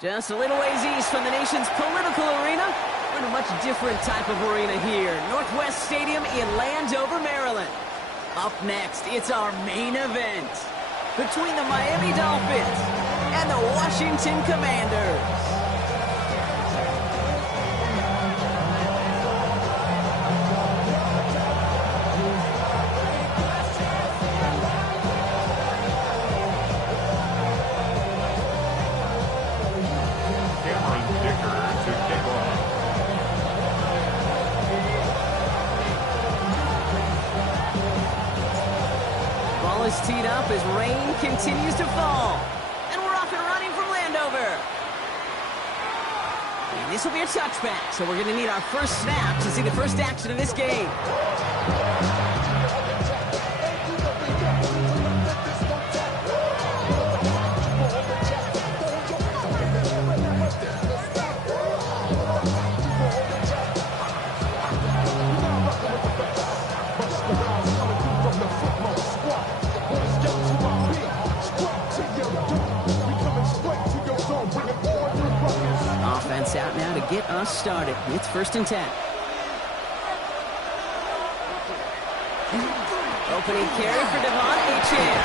Just a little ways east from the nation's political arena, we're in a much different type of arena here. Northwest Stadium in Landover, Maryland. Up next, it's our main event between the Miami Dolphins and the Washington Commanders. Teed up as rain continues to fall. And we're off and running from Landover. And this will be a touchback, so we're going to need our first snap to see the first action of this game. Offense out now to get us started. It's 1st and 10. Opening carry for Devon Achane.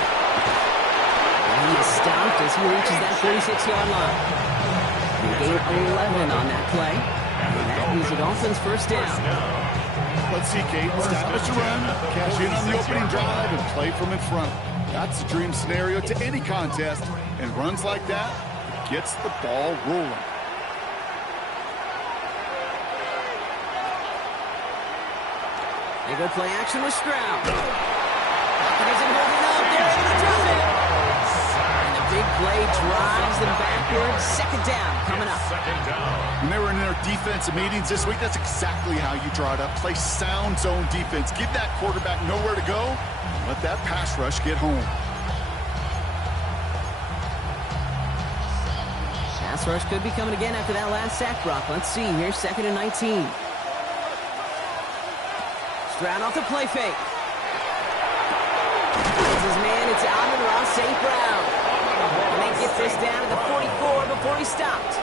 And he is stopped as he reaches that 36-yard line. They gain 11 on that play. And that is the Dolphins' first down. Let's see, Kate. Establish a run, cash in on the opening drive, and play from in front. That's the dream scenario to any contest. And runs like that gets the ball rolling. They go play action with Stroud. Pocket isn't holding up. They're able to drop it. And the big play drives them backwards. 2nd down coming up. When they were in their defensive meetings this week, that's exactly how you draw it up. Play sound zone defense. Give that quarterback nowhere to go. And let that pass rush get home. Pass rush could be coming again after that last sack, Brock. Let's see. Here's 2nd and 19. Stroud off the play fake. Finds his man. It's Amon-Ra St. Brown. And they get this down to the 44 before he stopped.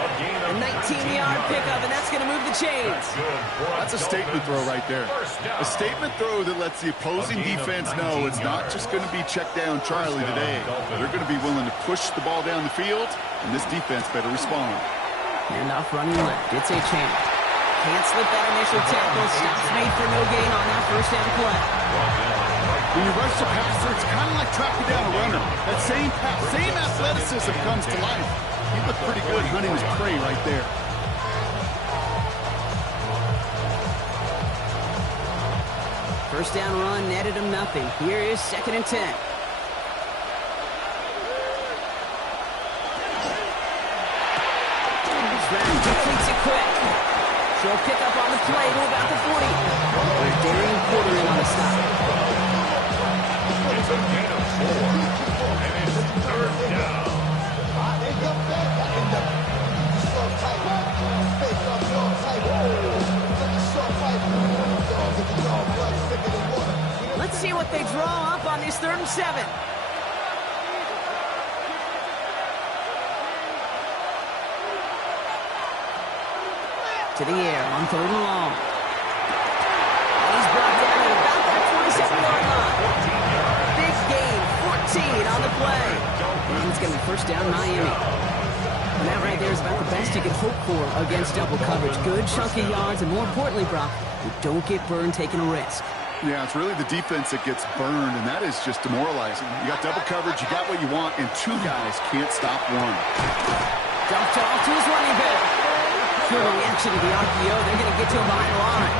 A 19-yard pickup, and that's going to move the chains. That's a statement throw right there. A statement throw that lets the opposing defense know it's not just going to be check down Charlie today. They're going to be willing to push the ball down the field, and this defense better respond. Handoff running left. It's Achane. Can't slip that initial tackle. Stops made for no gain on that first down play. When you rush the passer, it's kind of like tracking down a runner. That same athleticism comes to life. He looked pretty good hunting his prey right there. First down run netted him nothing. Here is 2nd and 10. Stroud completes it quick. Short pickup on the play to about the 40. With Darian Porter in on the stop. It's a gain of 4, and it's 3rd down. Let's see what they draw up on this 3rd and 7. to the air on 3rd and long. And he's brought down at about that 27-yard line. Big gain, 14 on the play. And it's going to be first down Miami. And that right there is about the best you can hope for against double coverage. Good chunky yards, and more importantly, Brock, you don't get burned taking a risk. Yeah, it's really the defense that gets burned, and that is just demoralizing. You got double coverage, you got what you want, and two guys can't stop one. Dumped off to his running back. Good reaction to the RPO. They're going to get to him behind the line.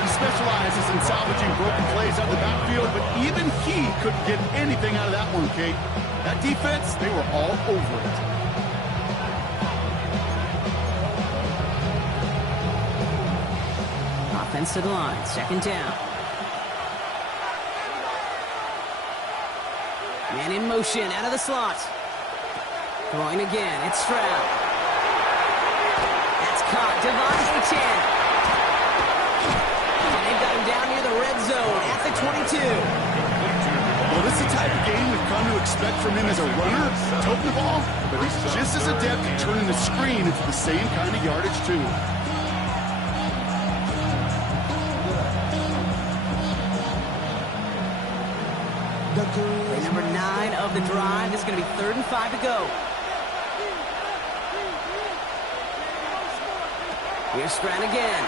He specializes in salvaging broken plays out of the backfield, but even he couldn't get anything out of that one, Kate. That defense, they were all over it. Offense to the line, 2nd down. Man in motion, out of the slot. Throwing again, it's Stroud. That's caught, Devon Achane. And they've got him down near the red zone at the 22. Well, this is the type of game we've come to expect from him as a runner, toting the ball, but he's just as adept at turning the screen into the same kind of yardage, too. Play number 9 of the drive. This is going to be 3rd and 5 to go. Here's Stroud again.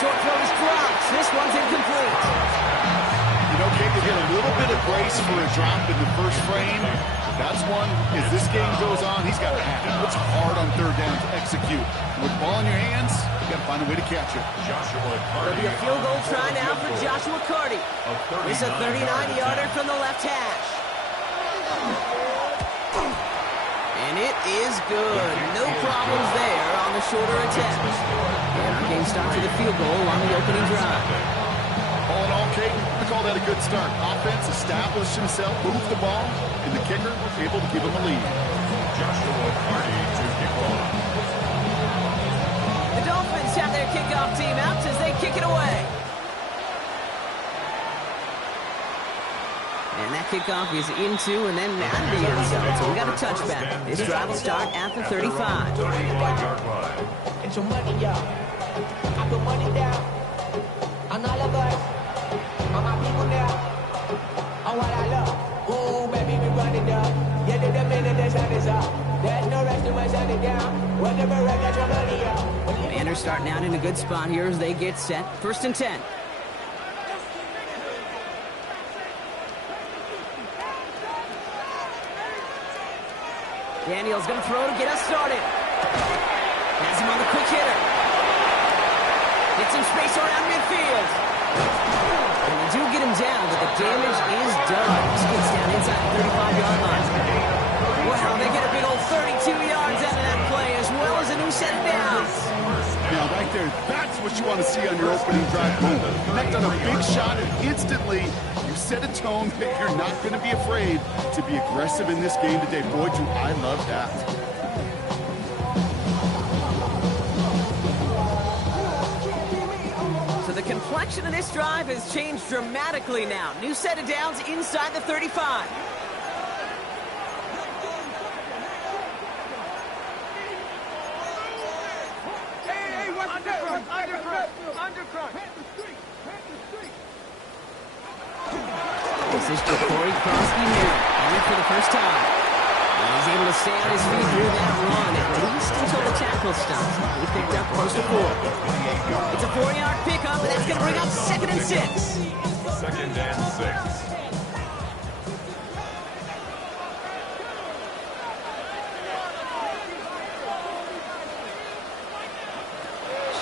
Short throw is dropped. This one's incomplete. You know, Kate, you get a little bit of grace for a drop in the first frame. That's one, as this game goes on, he's got to have it. It's hard on 3rd down to execute. With the ball in your hands, you got to find a way to catch it. There'll be a field goal try now for Joshua Carty. It's a 39-yarder from the left hash. And it is good. No problems there on the shorter attempt. And our game starts with a field goal on the opening drive. All in all, Kate, I call that a good start. Offense established himself, moved the ball, and the kicker was able to give him a lead. Joshua Carty to kick off. The Dolphins have their kickoff team out as they kick it away. And that kickoff is into and then out of the end zone. So we got a touchback. This drive will start at the 35. 35-yard line. It's your money, y'all. I put money down on all of us, on my people now, on what I love. Ooh, baby, we run it up. Yeah, the minute the sun is up. There's no rest to my shutting down. Whenever I got your money, y'all. Commanders starting out in a good spot here as they get set. 1st and 10. Daniel's going to throw to get us started. Has him on the quick hitter. Gets some space around midfield. And they do get him down, but the damage is done. This gets down inside the 35-yard line. Wow, they get a big old 32 yards out of that play, as well as a new set of downs. Now, right there, that's what you want to see on your opening drive. Boom, connect on a big shot, and instantly you set a tone that you're not going to be afraid to be aggressive in this game today. Boy, do I love that. So the complexion of this drive has changed dramatically now. New set of downs inside the 35. This is Ja'Cory Crosby here, in for the first time. And he's able to stay on his feet through that run, at least until the tackle stops. He picked up close to 4. It's a 4-yard pickup, and that's going to bring up 2nd and 6. 2nd and 6.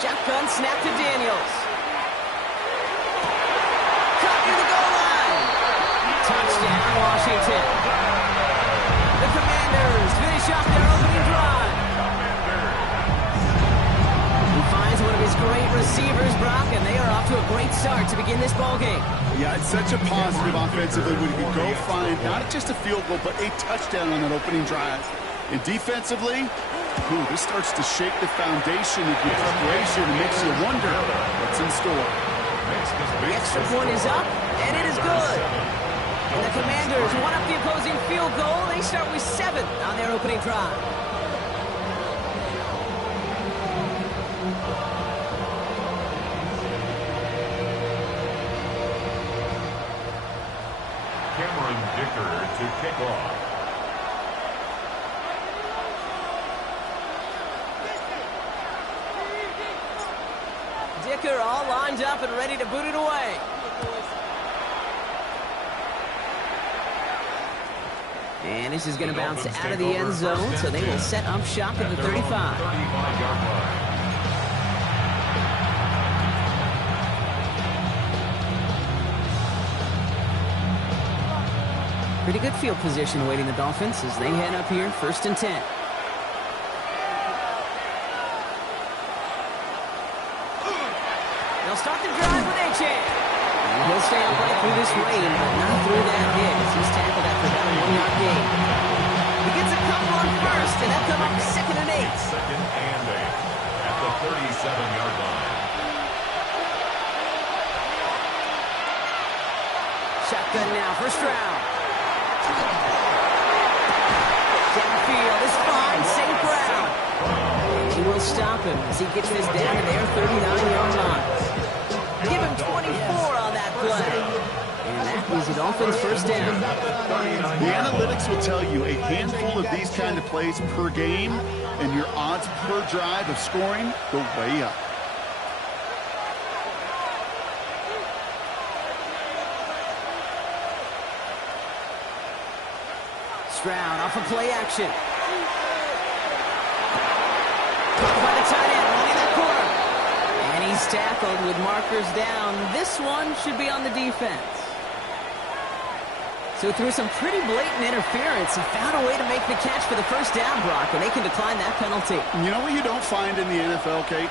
Shotgun snap to Daniels. Cut near the goal line. Touchdown, Washington. The Commanders finish off their opening drive. He finds one of his great receivers, Brock, and they are off to a great start to begin this ballgame. Yeah, it's such a positive offensively when you can go find not just a field goal, but a touchdown on that opening drive. And defensively, ooh, this starts to shake the foundation of your preparation and makes you wonder what's in store. The extra point is up, and it is good. And the Commanders one up the opposing field goal. They start with 7 on their opening drive. To kick off. Dicker all lined up and ready to boot it away. And this is going to bounce out of the end zone, so they will set up shop at the 35. 35-yard line. Pretty good field position awaiting the Dolphins as they head up here, 1st and 10. They'll start the drive with H. And he'll stay upright through this rain, but not through that hit as he's tackled after about a 1-yard gain. He gets a couple on 1st, and that'll come up 2nd and 8. 2nd and 8 at the 37-yard line. Shotgun now, 1st round. Downfield is fine, St. Brown. And he will stop him as he gets this down to their 39-yard line. Give him 24 on that play. And that is the Dolphins' 1st down. The analytics will tell you a handful of these kind of plays per game, and your odds per drive of scoring go way up. Stroud off of play action. Caught by the tight end, running that corner. And he's tackled with markers down. This one should be on the defense. So through some pretty blatant interference, he found a way to make the catch for the 1st down, Brock, and they can decline that penalty. You know what you don't find in the NFL, Kate?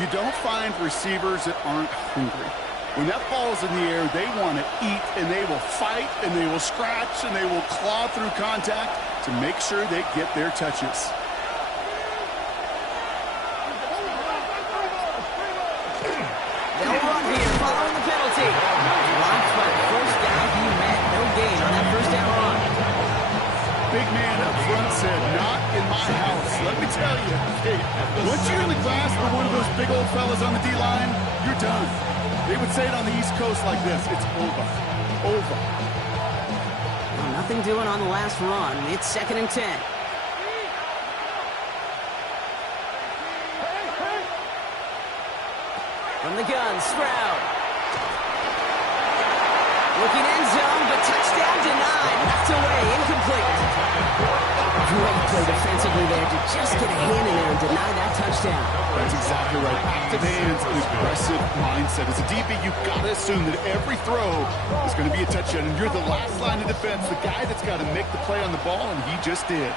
You don't find receivers that aren't hungry. When that ball's in the air, they want to eat, and they will fight, and they will scratch, and they will claw through contact to make sure they get their touches. They'll run here following the penalty. Blocked by the 1st down he met. No gain on that 1st down run. Big man up front said, not in my house. Let me tell you, Kate, once you're in the grass for one of those big old fellas on the D-line, you're done. They would say it on the East Coast like this. It's over. Over. Well, nothing doing on the last run. It's 2nd and 10. From the gun, Stroud. Looking end zone, but touchdown denied. Knocked away, incomplete. Great play defensively there to just get a hand in there and deny that touchdown. That's exactly right. Demands an aggressive mindset. As a DB, you've got to assume that every throw is going to be a touchdown, and you're the last line of defense, the guy that's got to make the play on the ball, and he just did.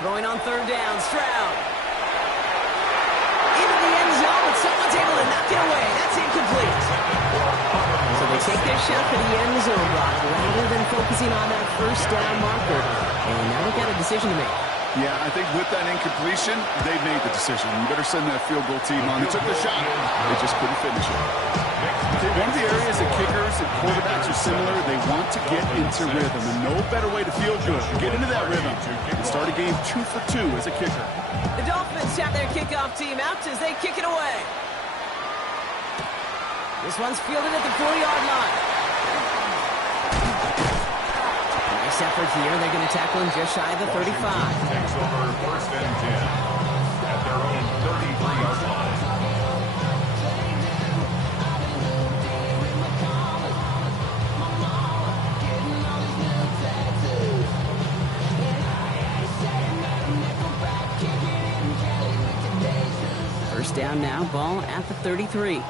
Throwing on 3rd down, Stroud. Into the end zone, but someone's able to knock it away. That's incomplete. So they take their shot for the end zone block rather than focusing on that 1st down marker. And now they've got a decision to make. Yeah, I think with that incompletion, they've made the decision. You better send that field goal team on. They took the shot. They just couldn't finish it. One of the areas that kickers and quarterbacks are similar, they want to get into rhythm. And no better way to feel good, get into that rhythm, and start a game 2 for 2 as a kicker. The Dolphins have their kickoff team out as they kick it away. This one's fielded at the 40-yard line. Nice effort here. They're going to tackle him just shy of the 35. Takes over 1st and 10 at their own 33-yard line. First down now, ball at the 33.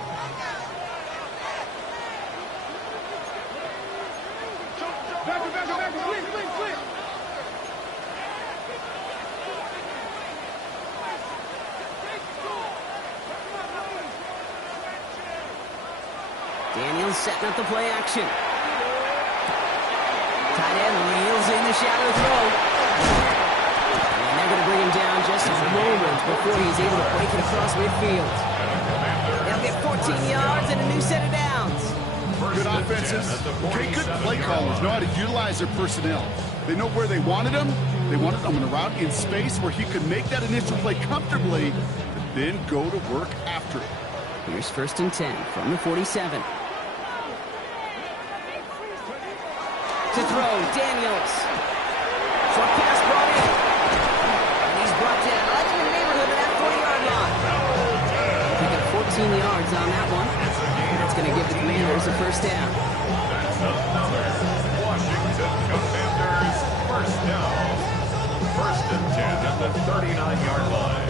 Daniels setting up the play action. Tight end reels in the shallow throw. And they're going to bring him down just a moment before he's able to break it across midfield. They'll get 14 yards and a new set of downs. Good offenses. Okay, good play callers know how to utilize their personnel. They know where they wanted them, They wanted him on a route in space where he could make that initial play comfortably, but then go to work after it. Here's 1st and 10 from the 47. To throw, Daniels. Short pass brought in. And he's brought down right in the neighborhood of that 40-yard line. He got 14 yards on that one. That's going to give the Commanders a 1st down. That's another Washington Commanders 1st down. 1st and 10 at the 39-yard line.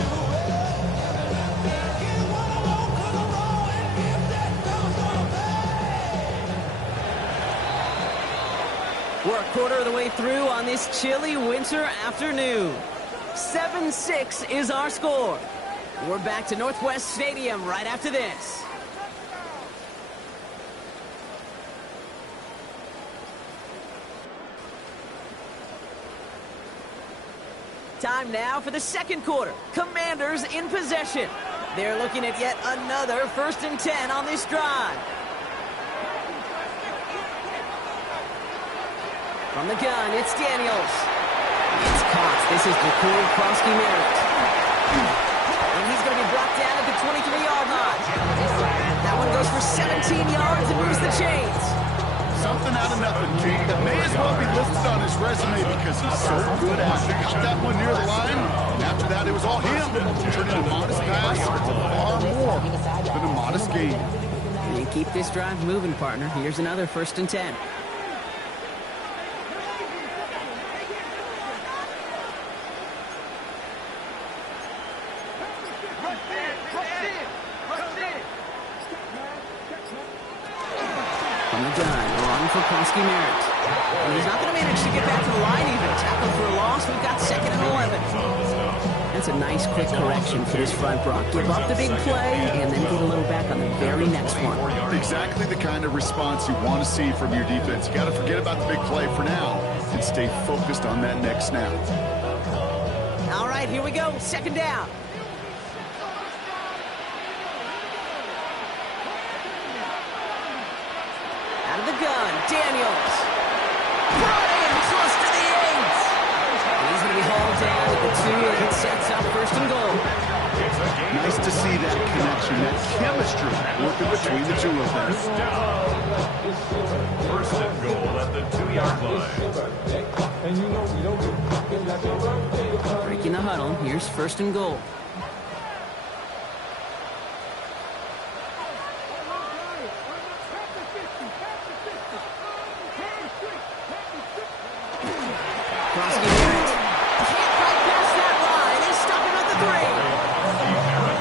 We're a quarter of the way through on this chilly winter afternoon. 7-6 is our score. We're back to Northwest Stadium right after this. Time now for the 2nd quarter. Commanders in possession. They're looking at yet another 1st and 10 on this drive. From the gun, it's Daniels. It's caught. This is Krosky-Merritt. And he's going to be brought down at the 23-yard line. That one goes for 17 yards and moves the chains. Something out of nothing, King. That may as well be listed on his resume because he's so good at it. Got that one near the line, and after that, it was all him. Turning a modest pass to far more than a modest gain. And keep this drive moving, partner. Here's another 1st and 10. From the gun, run for Krosky-Merritt. And he's not going to manage to get back to the line even. Tackle for a loss. We've got 2nd and 11. That's a nice quick correction for this front rock. Give up the big play and then get a little back on the very next one. Exactly the kind of response you want to see from your defense. You got to forget about the big play for now and stay focused on that next snap. All right, here we go. 2nd down. Out of the gun, Daniels. Brought in close to the 8. And he's going to be hauled down at the 2, and it sets up 1st and goal. Nice to see that connection, that chemistry working between the two of them. 1st and goal at the 2-yard line. Breaking the huddle. Here's 1st and goal. Krosky-Merritt can't quite pass that line. He's stopping at the 3.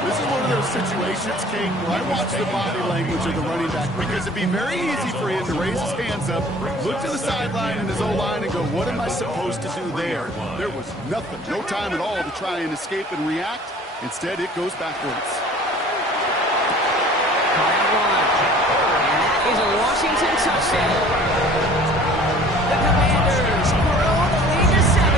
This is one of those situations, King, where I watch the body language of the running back because it'd be very easy for him to raise his hands up, look to the sideline in his O-line and go, what am I supposed to do there? There was nothing, no time at all to try and escape and react. Instead, it goes backwards. That one. And that is a Washington touchdown. The Commanders grow the lead to 7.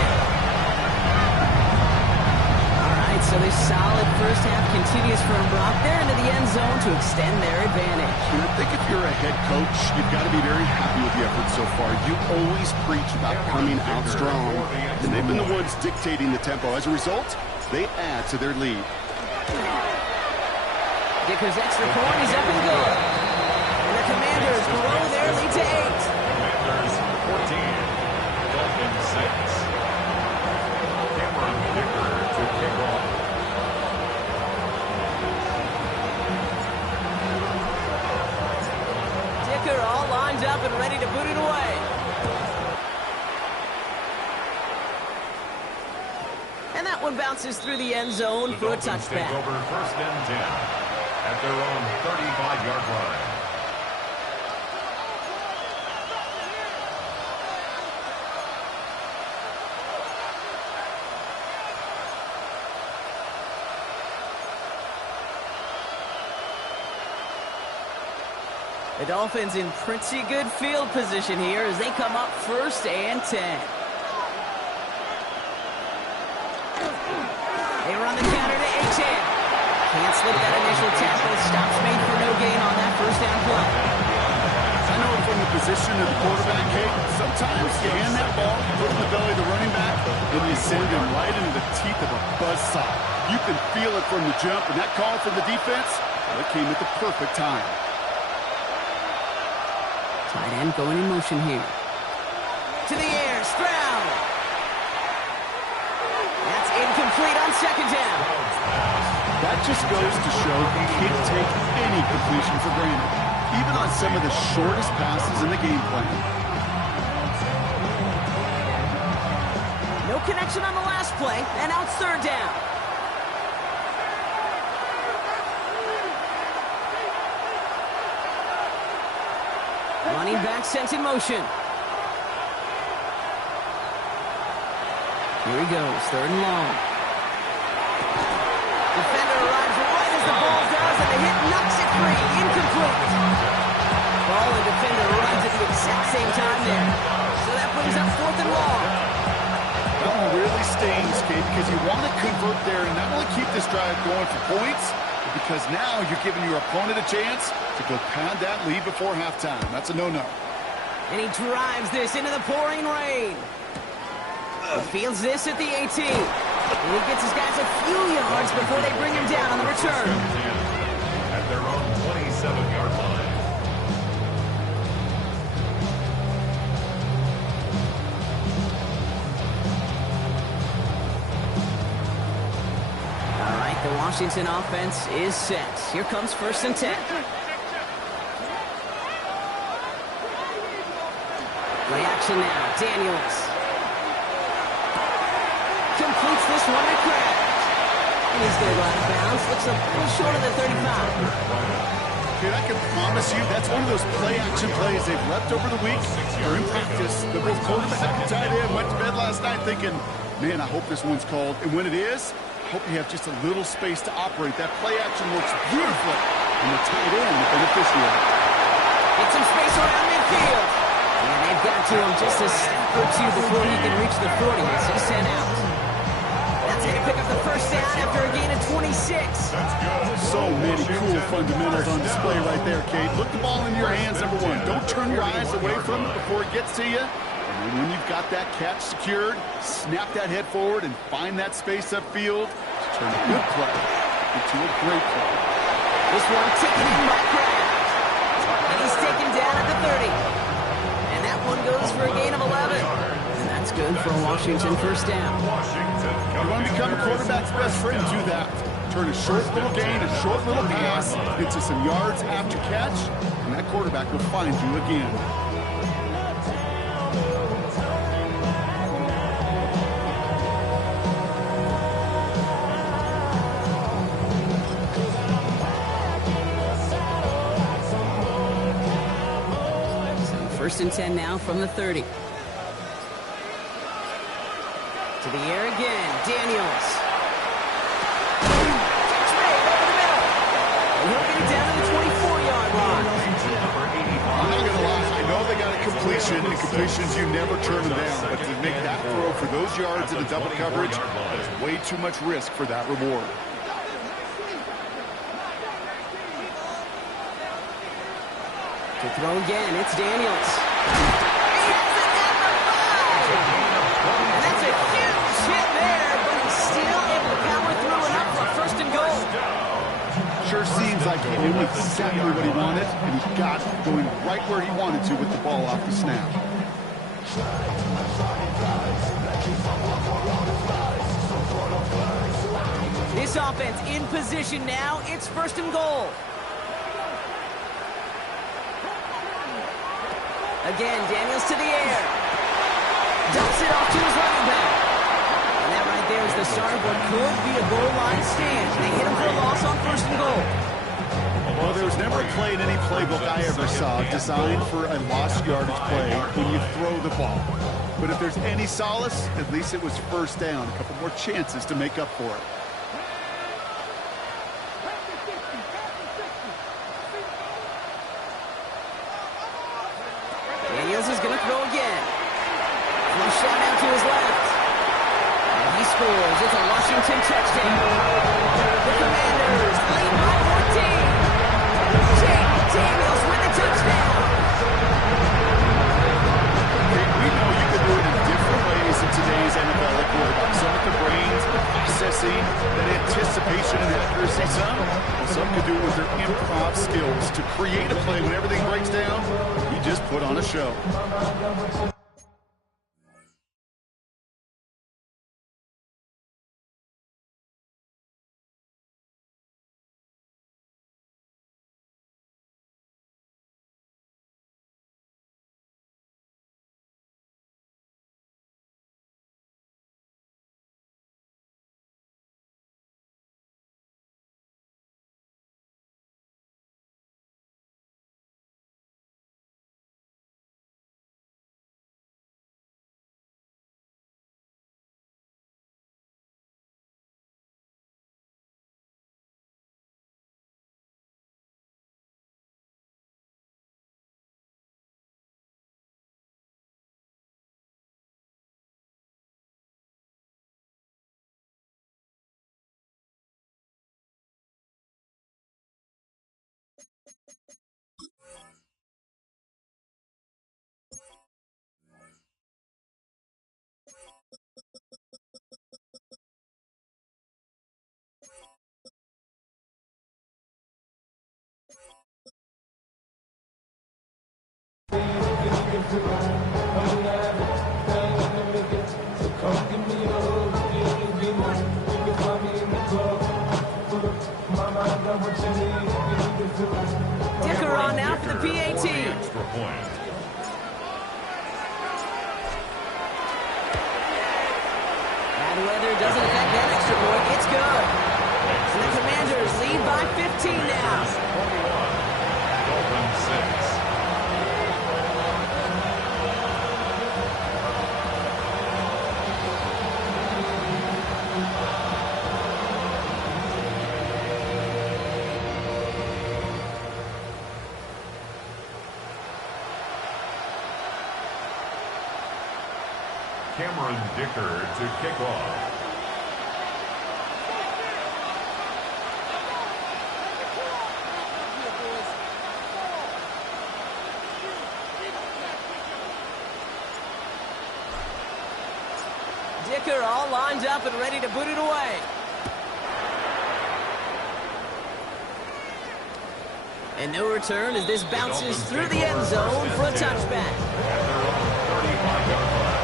All right, so this solid first half continues from Brock. They're into the end zone to extend their advantage. And I think if you're a head coach, you've got to be very happy with the effort so far. You always preach about coming out strong, and they've been the ones dictating the tempo. As a result, they add to their lead. Dicker's extra point is up and good. And the Commanders grow their lead to 8. Commanders 14, Dolphins 6. Cameron Dicker to kick off. Dicker all lined up and ready to boot it away. And that one bounces through the end zone for a Dolphins take touchback. over 1st and 10 at their own 35-yard line. The Dolphins in pretty good field position here as they come up 1st and 10. They run the counter to Etienne. Can't slip that initial tackle. Stops made for no gain on that 1st down play. I know from the position of the quarterback, hey, sometimes you hand that ball, put it in the belly of the running back, the and you send him right into the teeth of a buzzsaw. You can feel it from the jump, and that call from the defense, well, it came at the perfect time. Tight end going in motion here. To the air, Stroud. That's incomplete on second down. That just goes to show you can't take any completion for granted, even on some of the shortest passes in the game plan. No connection on the last play, and now it's third down. Running back sent in motion. Here he goes, third and long. Defender arrives right as the ball does, and the hit knocks it free. Incomplete. Ball and defender runs at the exact same time there. So that brings up fourth and long. That one really stings, Kate, because you want to convert there and not only keep this drive going for points, but because now you're giving your opponent a chance to go pound that lead before halftime. That's a no-no. And he drives this into the pouring rain. He fields this at the 18. And he gets his guys a few yards before they bring him down on the return. At their own 27-yard line. All right, the Washington offense is set. Here comes 1st and 10. Play action now, Daniels. Completes this one to Kraft. And he's going to go out of bounds. Looks a little short of the 35. Dude, I can promise you that's one of those play-action plays they've left over the week or in practice. The both quarterback and tight end went to bed last night thinking, man, I hope this one's called. And when it is, I hope you have just a little space to operate. That play-action works beautifully. And the tight end, the beneficiary. Get some space around midfield. And they've got to him just a step or two before he can reach the 40 as he's sent out. That's going to pick up the first down after a gain of 26. So many cool fundamentals on display right there, Kate. Look the ball in your hands, number one. Don't turn your eyes away from it before it gets to you. And then when you've got that catch secured, snap that head forward and find that space upfield to turn a good play into a great play. This one taken in by Kraft. And he's taken down at the 30. And that one goes for a gain of 11. And that's good for a Washington first down. You want to become a quarterback's best friend, do that. Turn a short little gain, a short little pass into some yards after catch, and that quarterback will find you again. So 1st and 10 now from the 30. To the air again, Daniels. Catch made over the middle. And he'll get it down to the 24-yard line. I'm not going to lie, I know they got a completion, and completions you never turn them down, but to make that throw for those yards in the double coverage, that's way too much risk for that reward. To throw again, it's Daniels. And that's a huge hit there, but he's still able to power through enough for 1st and goal. Sure seems like he knew exactly what he wanted, and he got it going right where he wanted to with the ball off the snap. This offense in position now. It's 1st and goal. Again, Daniels to the air. Dumps it off to his running back. And that right there is the start of what could be a goal line stand. They hit him for a loss on 1st and goal. Well, there was never a play in any playbook I ever saw designed for a lost yardage play when you throw the ball. But if there's any solace, at least it was 1st down. A couple more chances to make up for it. Daniels is going to throw again. Flush shot out to his left. And he scores. It's a Washington touchdown. The Commanders lead by 14. Jake Daniels with the touchdown. We know you can do it in different ways in today's NFL at quarterback. could do it with their improv skills to create a play when everything breaks down. He just put on a show. Dicker on now for the PAT. Extra point. Bad weather doesn't affect that extra point. It's good. And the Commanders lead by 15 now. 21. Dolphins 6. Cameron Dicker to kick off. Dicker all lined up and ready to boot it away. And no return as this bounces through the end zone for a touchback. At their own 35-yard line.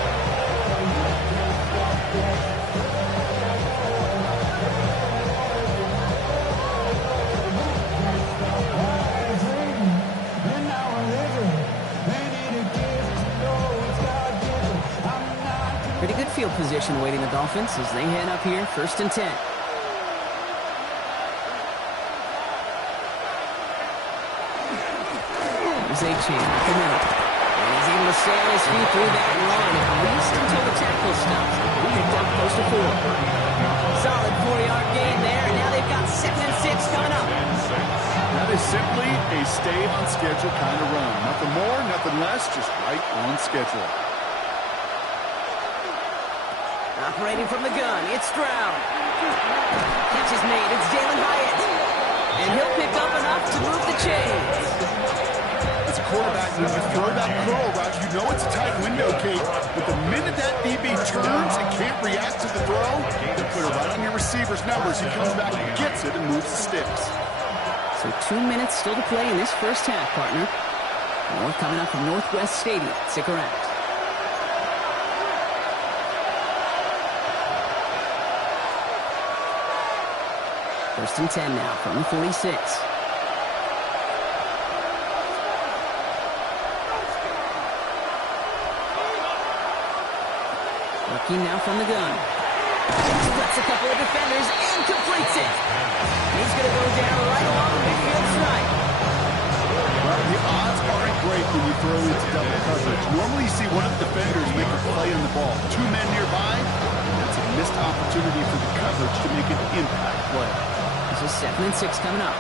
Pretty good field position waiting the Dolphins as they head up here, 1st and 10. There's A-Chain at the middle. And he's able to stay on his feet through that run, at least until the tackle stops. He picked up close to 4. Solid 4-yard gain there, and now they've got 2nd and 6 coming up. That is simply a stay-on-schedule kind of run. Nothing more, nothing less, just right on schedule. Operating from the gun, it's Stroud. Catch is made, it's Jalen Hyatt. And he'll pick up enough to move the chains. As a quarterback, when you throw that curl route, you know it's a tight window, Kate. But the minute that DB turns and can't react to the throw, they put it right on your receiver's numbers. He comes back and gets it and moves the sticks. So 2 minutes still to play in this first half, partner. More coming up from Northwest Stadium. Stick around. First and 10 now from the 46. Looking now from the gun. Splits a couple of defenders and completes it. He's going to go down right along the midfield stripe. Well, the odds aren't great when you throw into double coverage. Normally you see one of the defenders make a play on the ball. 2 men nearby, and that's a missed opportunity for the coverage to make an impact play. This is 2nd and 6 coming up.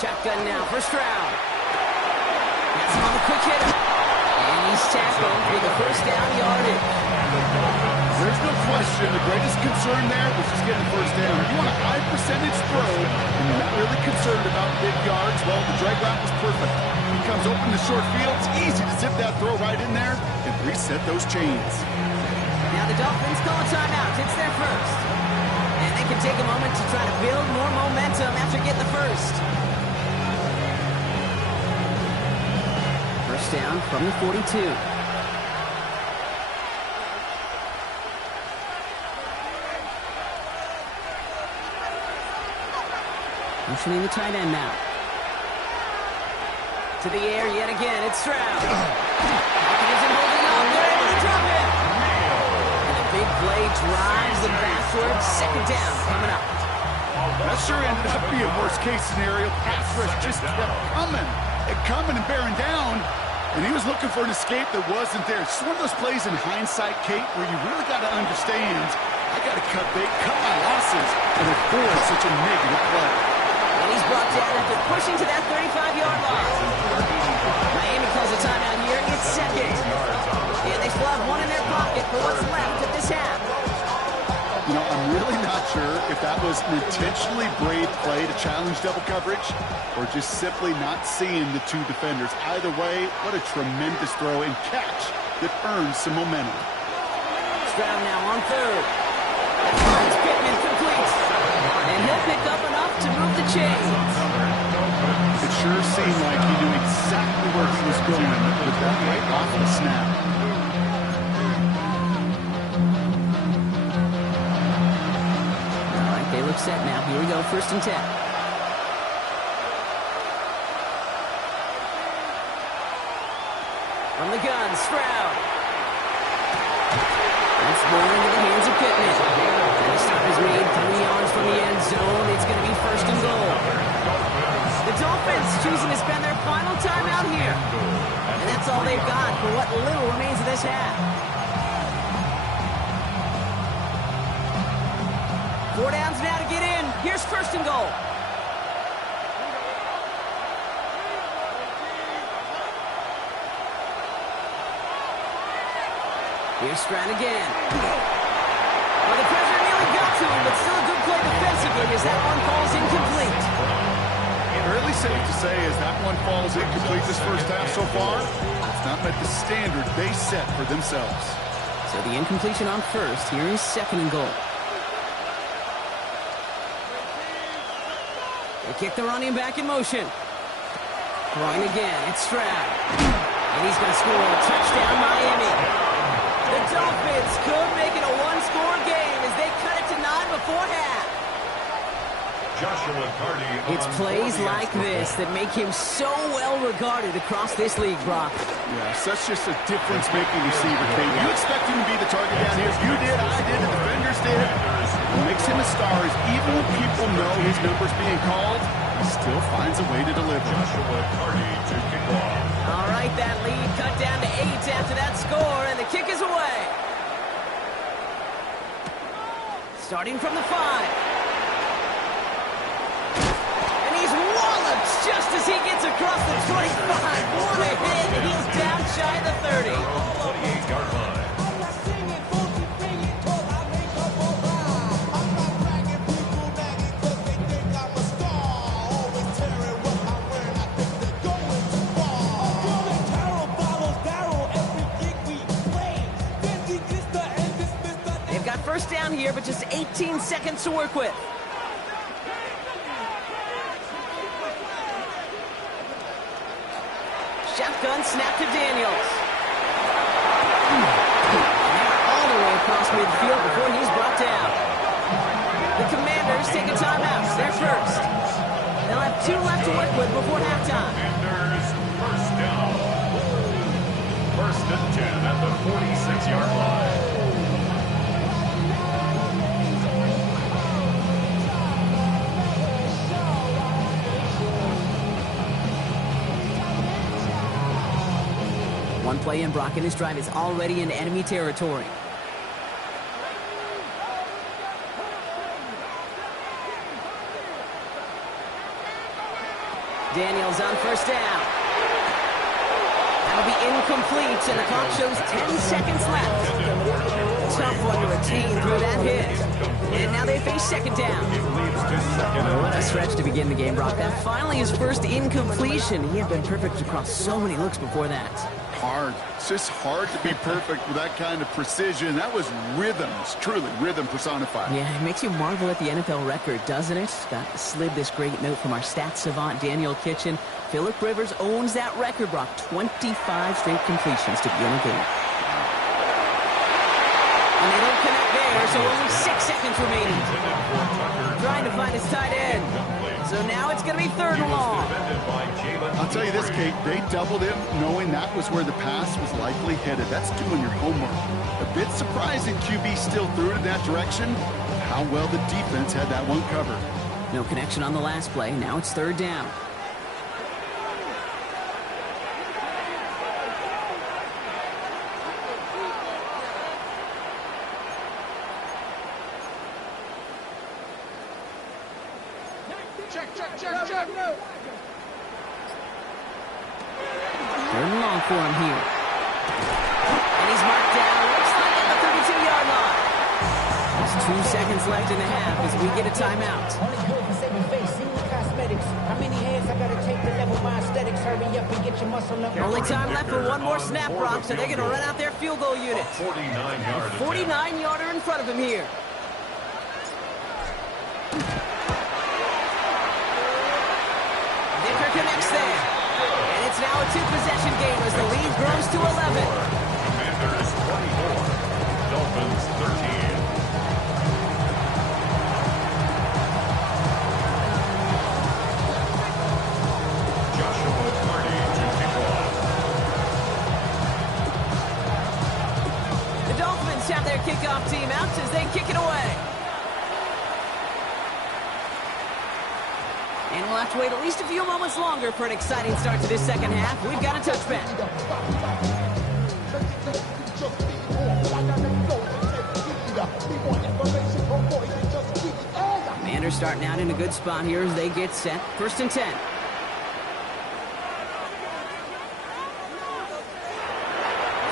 Shotgun now for Stroud. That's him on the quick hitter. And he's tackled with a first down yardage. There's no question the greatest concern there was just getting the first down. You want a high percentage throw, and you're not really concerned about big yards. Well, the drag route was perfect. He comes open to short field. It's easy to zip that throw right in there and reset those chains. Now the Dolphins call a timeout. It's their first. And they can take a moment to try to build more momentum after getting the first. First down from the 42. Motioning the tight end now. To the air yet again. It's Stroud. Hopkins isn't holding up. They're able to drop it. And a big play drives them backwards. Second down coming up. That sure ended up being worst-case scenario. Pass rush just kept coming and bearing down. And he was looking for an escape that wasn't there. It's one of those plays in hindsight, Kate, where you really got to understand, I got to cut my losses, and avoid such a negative play. And he's brought down after pushing to that 35-yard line. Miami calls a timeout here. It's second. And they still have one in their pocket for what's left of this half. You know, I'm really not sure if that was an intentionally brave play to challenge double coverage or just simply not seeing the two defenders. Either way, what a tremendous throw and catch that earns some momentum. Stroud now on third. That finds Pittman complete. And he'll pick up enough to move the chains. It sure seemed like he knew exactly where he was going with that right off the snap. They look set now. Here we go, 1st and 10. From the gun, Stroud. That's ball into the hands of Pittman. And the stop is made 3 yards from the end zone. It's going to be 1st and goal. The Dolphins choosing to spend their final time out here. And that's all they've got for what little remains of this half. 4 downs now to get in. Here's 1st and goal. Here's Stroud again. Well, the pressure nearly got to him, but still a good play defensively as that one falls incomplete. Fairly safe to say as that one falls incomplete this first half so far, it's not met the standard they set for themselves. So the incompletion on 1st. Here is 2nd and goal. They kick the running back in motion. Throwing again. It's Stroud. And he's going to score a touchdown, Miami. The Dolphins could make it a one-score game as they cut it to 9 before half. It's plays like this that make him so well regarded across this league, Brock. Yeah, such just a difference-making receiver, Kate. You expect him to be the target down here. You did, I did, the defenders did. What makes him a star is even when people know his number's being called, he still finds a way to deliver. All right, that lead cut down to 8 after that score, and the kick is away. Starting from the 5. Just as he gets across the 25, what a hit, he's down shy of the 30. 28-yard line. They've got 1st down here, but just 18 seconds to work with. Shotgun snap to Daniels. All the way across midfield before he's brought down. The Commanders take a timeout. They're first. They'll have 2 left to work with before halftime. Commanders, 1st down. 1st and 10 at the 46-yard line. One play in, Brock, and this drive is already in enemy territory. Daniels on 1st down. That'll be incomplete, and the clock shows 10 seconds left. Tough one to retain through that hit. And now they face 2nd down. What a stretch to begin the game, Brock. That finally his first incompletion. He had been perfect across so many looks before that. hard. It's just hard to be perfect with that kind of precision. That was rhythm. It's truly rhythm personified. Yeah, it makes you marvel at the NFL record, doesn't it? Got slid this great note from our stats savant, Daniel Kitchen. Phillip Rivers owns that record, Brock. 25 straight completions to begin a game. And they don't connect there, so only 6 seconds remaining. Trying to find his tight end. So now it's going to be 3rd and long. I'll tell you this, Kate, they doubled him knowing that was where the pass was likely headed. That's doing your homework. A bit surprising QB still threw it in that direction. How well the defense had that one covered. No connection on the last play. Now it's 3rd down. Check. 3rd and long for him here. And he's marked down. Looks like at the 32-yard line. There's 2 seconds left in the half as we get a timeout. Only good for saving face, seamless cosmetics. How many hands I gotta take to level my aesthetics? Hurry up and get your muscle up. Only time left for one more snap, Brock, so they're going to run out their field goal unit. 49-yarder in front of him here. Vicker connects there. And it's now a 2-possession game as the lead grows to 11. Commanders 24, Dolphins 13. Joshua Carney to kick off. The Dolphins have their kickoff team out as they kick it away. And we'll have to wait at least a few moments longer for an exciting start to this second half. We've got a touchback. Commanders starting out in a good spot here as they get set. 1st and 10.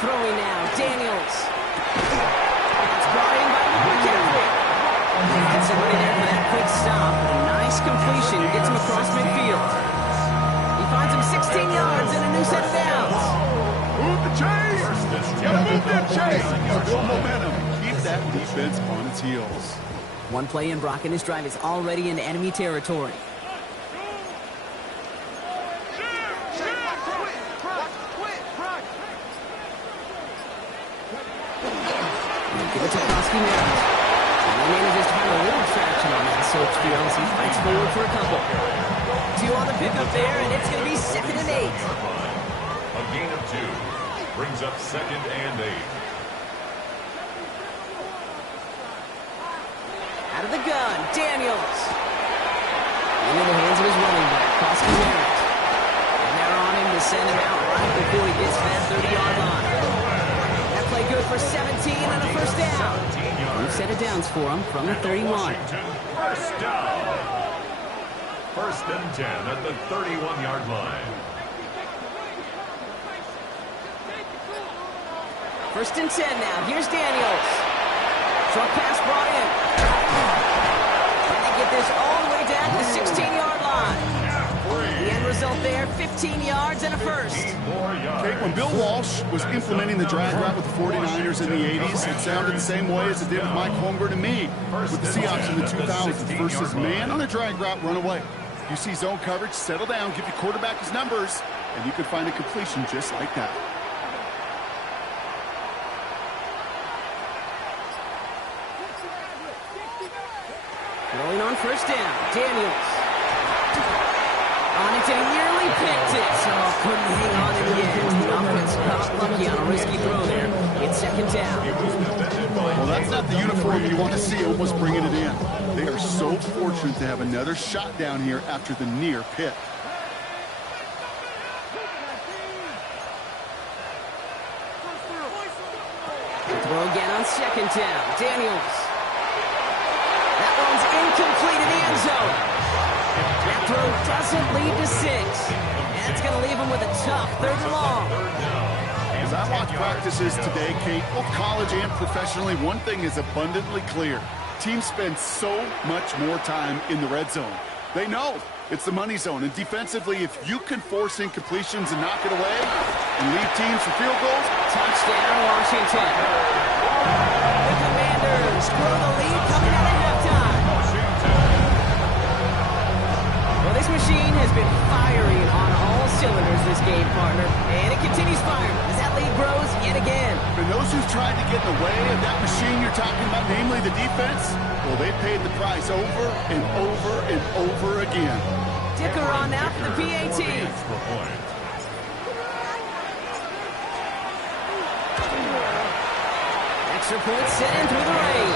Throwing now, Daniels. It's brought in by McCaffrey. Gets somebody there for that quick stop. A nice completion. Gets him across midfield. He finds him 16 yards and a new set of downs. Move the chains! Gotta move them chains! Build momentum. Keep that defense on its heels. One play in, Brock, and this drive is already into enemy territory. Give it to Koski now. And he manages to find a little traction on that search field as he fights forward for a couple. 2 on the pickup there, and it's going to be 2nd and 8. A gain of 2 brings up 2nd and 8. Out of the gun, Daniels. Into the hands of his running back, Koski Merritt. And they're on him to send him out right before he gets to that 30-yard line. That play good for 17 and a 1st down. New set of downs for him from the 31. Washington, 1st down. 1st and 10 at the 31-yard line. 1st and 10 now. Here's Daniels. Short pass brought in. And they get this all the way down to the 16-yard line. The end result there, 15 yards and a 1st. Okay, when Bill Walsh was implementing the drag route with the 49ers in the 80s, it sounded the same way as it did with Mike Holmgren and me with the Seahawks in the 2000s versus man on the drag route, run away. You see zone coverage, settle down, give your quarterback his numbers, and you could find a completion just like that. Rolling on 1st down, Daniels. On it, and he nearly picked it. So couldn't hang on in the end. The offense got lucky on a risky throw there. It's 2nd down. Well, that's not the uniform you want to see almost bringing it in. They are so fortunate to have another shot down here after the near pick. Throw again on 2nd down, Daniels. That one's incomplete in the end zone. That throw doesn't lead to 6. And it's going to leave him with a tough 3rd and long. As I watch practices today, Kate, both college and professionally, one thing is abundantly clear. Teams spend so much more time in the red zone. They know It's the money zone. And defensively, if you can force incompletions and knock it away and leave teams for field goals. Touchdown, Washington. The Commanders grow the lead coming out of halftime. Well, this machine has been firing on all cylinders this game, partner. And it continues firing as that lead grows yet again. And those who've tried to get in the way of that machine you're talking about, namely the defense, well, they paid the price over and over and over again. Dicker on now for the PAT. Extra point set in through the rain.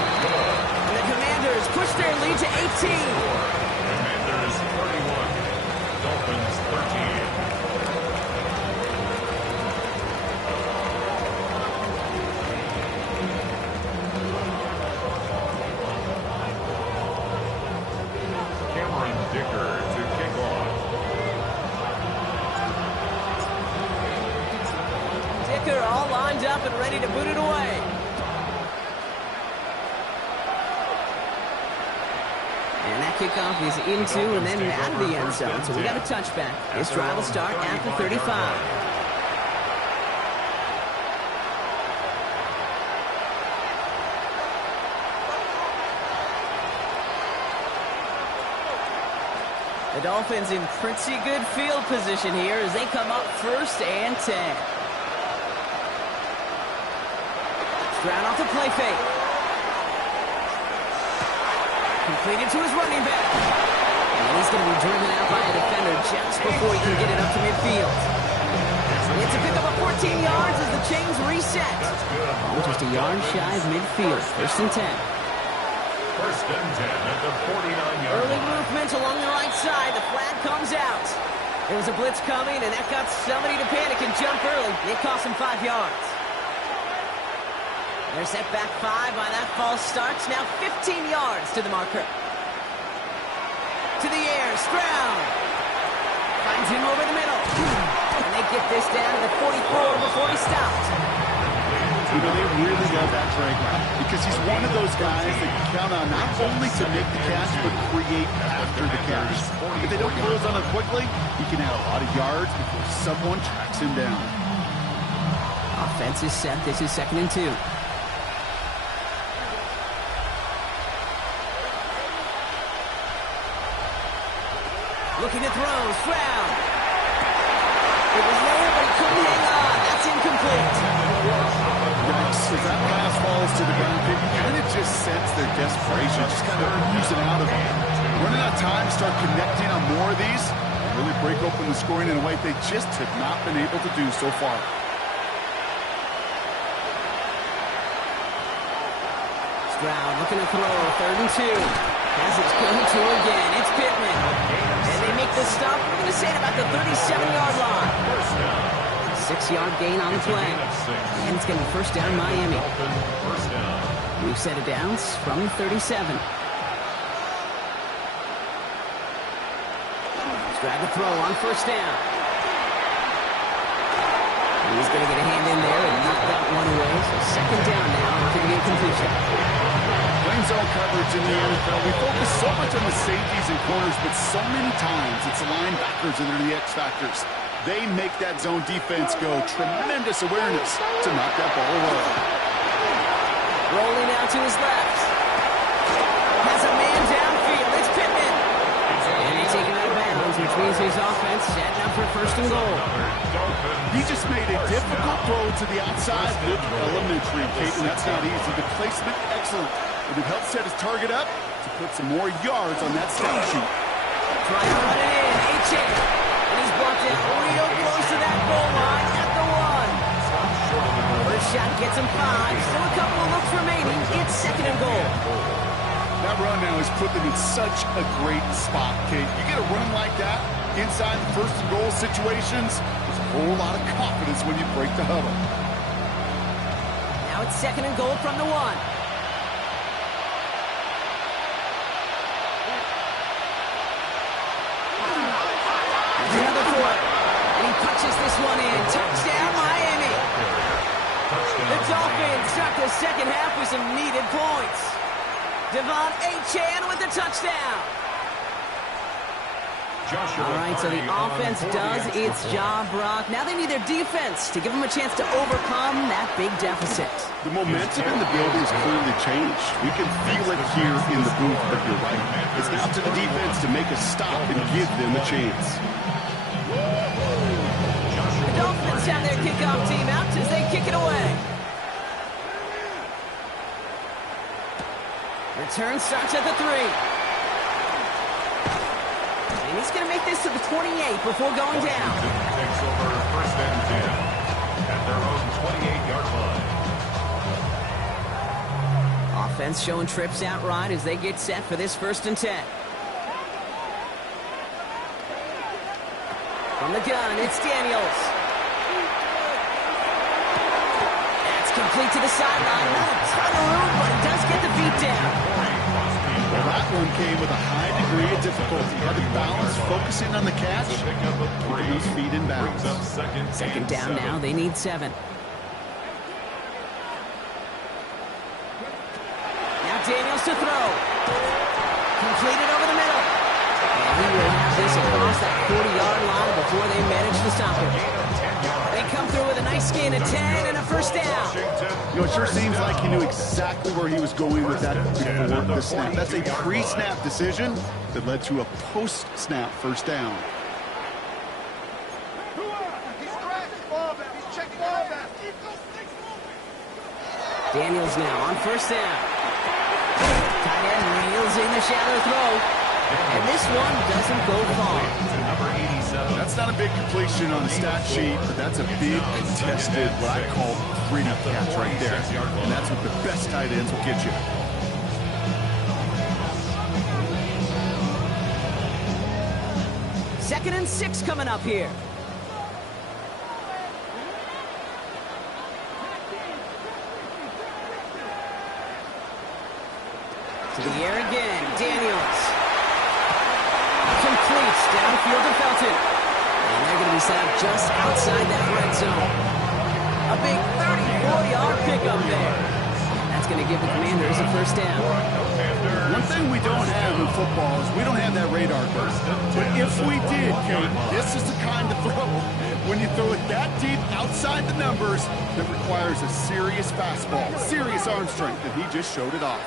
And the Commanders push their lead to 18. Commanders 31, Dolphins 13. Dicker to kick off. Dicker all lined up and ready to boot it away. And that kickoff is into and then out of the end zone. So we got a touchback. This drive will start at the 35. The Dolphins in pretty good field position here as they come up 1st and 10. Stroud off the play fake. Completed to his running back. And he's going to be driven out by a defender just before he can get it up to midfield. It's a pickup of 14 yards as the chains reset. Just a yard shy of midfield. 1st and 10. 1st and 10 at the 49-yard line. Early movement along the right side. The flag comes out. There was a blitz coming, and that got somebody to panic and jump early. It cost him 5 yards. They're set back 5 by that false start. Now 15 yards to the marker. To the air, Stroud. Finds him over the middle. And they get this down to the 44 before he stopped. You know, they really love that drag route because he's one of those guys that you count on not only to make the catch, but create after the catch. If they don't close on him quickly, he can add a lot of yards before someone tracks him down. Offense is set. This is 2nd and 2. Looking to throw, Stroud. It was there, but he couldn't hang on. That's incomplete. As that pass falls to the ground, you kind of just sense their desperation, just kind of oozing out of them. Running out of time, start connecting on more of these, really break open the scoring in a way they just have not been able to do so far. Stroud looking to throw, 3rd and 2. As it's going to again, it's Pittman. And they make the stop, we're going to say it about the 37-yard line. 6-yard gain on the play. And it's going to be 1st down Miami. We've set it down from the 37. Stroud to throw on 1st down. He's going to get a hand in there and knock that one away. So 2nd down now after the incompletion. Playing zone coverage in the NFL, we focus so much on the safeties and corners, but so many times it's the linebackers and they're the X factors. They make that zone defense go. Tremendous awareness to knock that ball away. Rolling out to his left. Has a man downfield. It's Pittman. And he's taken out of bounds, which means his offense setting up for 1st and goal. He just made a difficult throw to the outside. Look elementary, Caitlin. That's not easy. The placement, excellent. But it helps set his target up to put some more yards on that stat sheet. Trying to run it in. H.A. And he's brought down real close to that goal line at the 1. First shot gets him 5. Still a couple of looks remaining. It's 2nd and goal. That run now has put them in such a great spot, Kate. You get a run like that inside the 1st and goal situations, there's a whole lot of confidence when you break the huddle. Now it's 2nd and goal from the 1. Another throw. And he punches this one in. Touchdown, Miami. The Dolphins start the 2nd half with some needed points. Devon Achane with the touchdown. All right, so the offense does its job, Brock. Now they need their defense to give them a chance to overcome that big deficit. The momentum in the building's clearly changed. We can feel it here in the booth, but you're right. It's now to the defense to make a stop and give them a chance. The Dolphins have their kickoff team out as they kick it away. Return starts at the 3. And he's going to make this to the 28 before going down. Takes over first and 10 at their own 28-yard line. Offense showing trips outright as they get set for this first and 10. From the gun, it's Daniels. That's complete to the sideline. Not a ton of room, but he does get the feet down. Well, that one came with a high degree of difficulty. Had to balance, focusing on the catch, keeping those feet in bounds. Second down now, they need 7. Now Daniels to throw. Completed over the middle. And he will have this across that 40-yard line before they manage to stop him. They come through with a nice gain of 10 and a first down. You know, it sure seems like he knew exactly where he was going with that before the snap. That's a pre-snap decision that led to a post-snap first down. Daniels now on first down. Tight end reels in the shallow throw. And this one doesn't go far. That's not a big completion on the stat sheet, but that's a big contested, what I call pretty catch right there. And that's what the best tight ends will get you. Second and 6 coming up here. To the air again, Daniels. Completes downfield to Felton. And they're going to be set up just outside that red zone. A big 34-yard pickup there. That's going to give the Commanders a first down. One thing we don't have in football is we don't have that radar gun. But if we did, Kate, this is the kind of throw when you throw it that deep outside the numbers that requires a serious fastball, serious arm strength, and he just showed it off.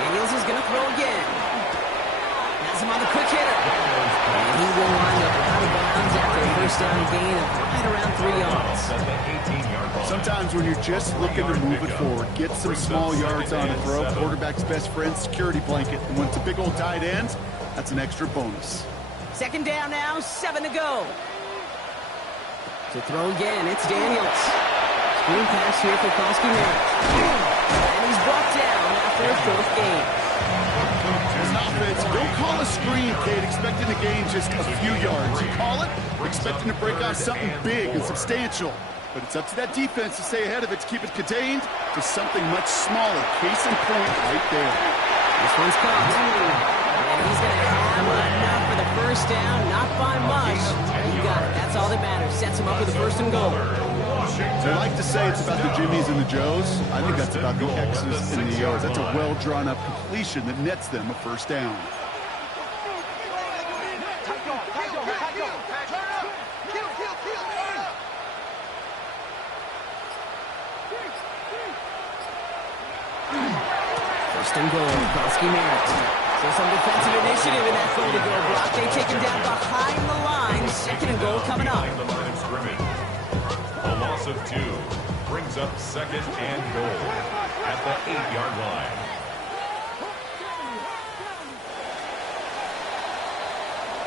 Daniels is going to throw again. Has him on the quick hitter. And he will wind up out of bounds after a first down gain of right around 3 yards. Sometimes when you're just looking to move it forward, get some small yards on a throw, quarterback's best friend, security blanket. And when it's a big old tight end, that's an extra bonus. Second down now, 7 to go. To throw again, it's Daniels. Screen pass here for And he's brought down after a fourth gain. As an offense, don't call a screen, Kate, expecting to gain just a few yards. You call it expecting to break off something big and substantial. But it's up to that defense to stay ahead of it, to keep it contained to something much smaller. Case in point right there. This one's caught. And he's going to have enough for the first down. Not by much. You got it. That's all that matters. Sets him up with a first and goal. They like to say it's about the Jimmies and the Joes. I think that's about the X's and the O's. That's a well-drawn-up completion that nets them a first down. First and goal, Merritt. So some defensive initiative in that goal to go block. They take him down behind the line. Second and goal coming up. A loss of 2 brings up second and goal at the 8-yard line.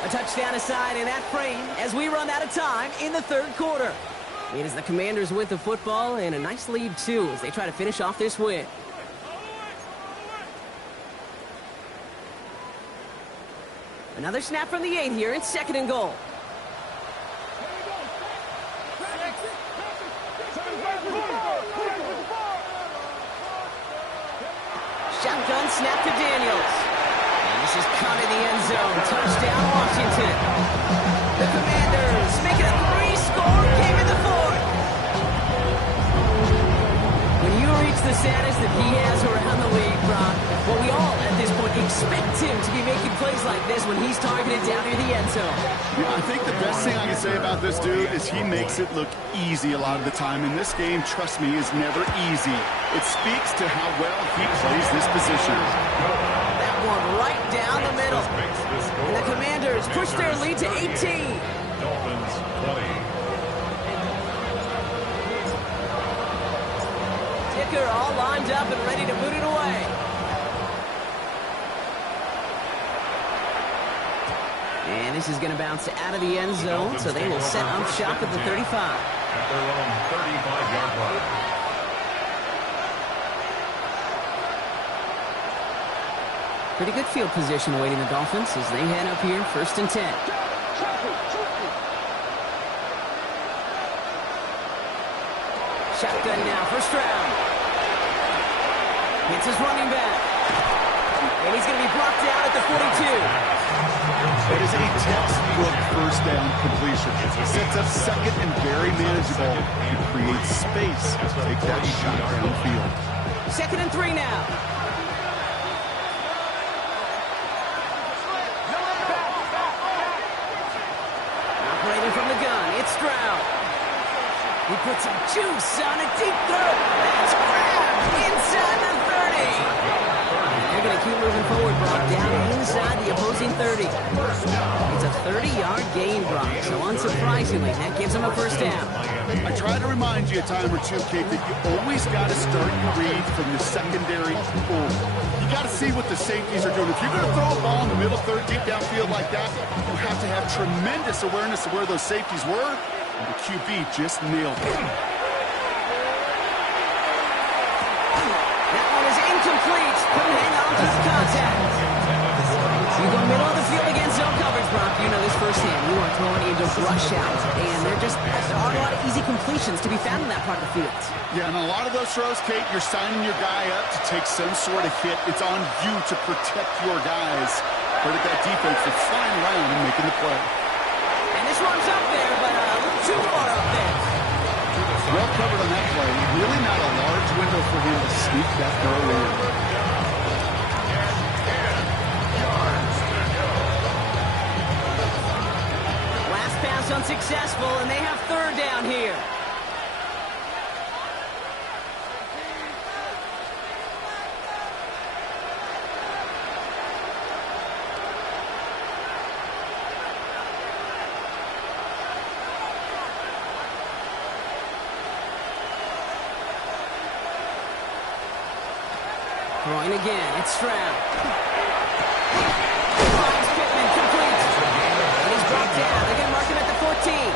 A touchdown aside in that frame as we run out of time in the third quarter. It is the Commanders with the football and a nice lead, too, as they try to finish off this win. Another snap from the 8 here. It's second and goal. Shotgun snap to Daniels. And this is caught in the end zone. Touchdown, Washington. The Commanders make it a 3-score game in the fourth. the status that he has around the league, Brock. Well, we all, at this point, expect him to be making plays like this when he's targeted down near the end zone. Yeah, I think the best thing I can say about this dude is he makes it look easy a lot of the time. And this game, trust me, is never easy. It speaks to how well he plays this position. That one right down the middle. And the Commanders push their lead to 18. Dolphins 20. Dicker all lined up and ready to boot it away. And this is going to bounce out of the end zone, so they will set up shop at the 35. At their own 35-yard line. Pretty good field position awaiting the Dolphins as they head up here, 1st and 10. Shotgun now, first round. Hits his running back. And he's going to be brought down at the 42. That is a textbook first down completion. It sets up second and very manageable. It creates space to take that shot downfield. 2nd and 3 now. Operating from the gun, it's Stroud. He puts some juice on a deep throw. That's grabbed inside the 30. They're going to keep moving forward, Brock, down inside the opposing 30. It's a 30-yard gain, Brock, so unsurprisingly, that gives them a first down. I try to remind you a time or two, Kate, that you always got to start your read from the secondary forward. You got to see what the safeties are doing. If you're going to throw a ball in the middle third, deep downfield like that, you have to have tremendous awareness of where those safeties were, and the QB just nailed it. That one is incomplete. Couldn't hang on to the contact. You go middle of the field against zone coverage, Brock. You know this firsthand. You are throwing into rush out, and there aren't a lot of easy completions to be found in that part of the field. Yeah, and a lot of those throws, Kate, you're signing your guy up to take some sort of hit. It's on you to protect your guys. Credit that defense for flying around and making the play. And this one's up there, but a little too far up there. Well covered on that play. Really not a large window for him to sneak that throw in. Last pass unsuccessful, and they have 3rd down here. Throwing again, it's Stroud. Finds Pittman, complete. And he's brought down. They're going to mark him at the 14.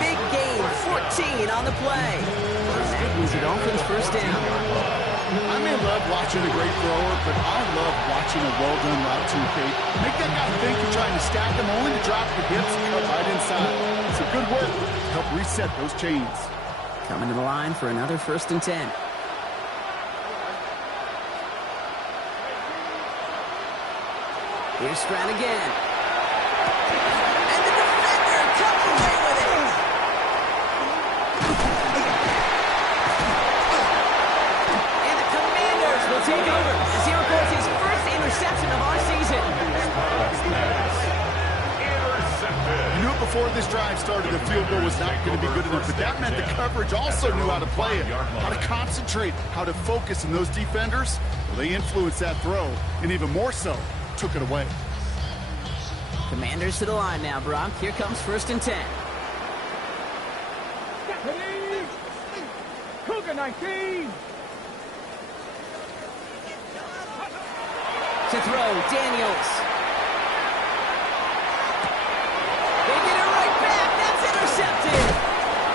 Big gain, 14 on the play. And that means the Dolphins first down. I may love watching a great thrower, but I love watching a well-done route too, Kate. Make that guy think you're trying to stack him, only to drop the hips and cut right inside. It's a good work to help reset those chains. Coming to the line for another 1st and 10. Here's Stroud again. And the defender comes away with it. And the Commanders will take over as he records his first interception of our season. You knew before this drive started the field goal was not going to be good enough, but that meant the coverage also knew how to play it, how to concentrate, how to focus, and those defenders, well, they influenced that throw, and even more so, took it away. Commanders to the line now, Brock. Here comes 1st and 10. Cougar 19! To throw, Daniels. They get it right back. That's intercepted.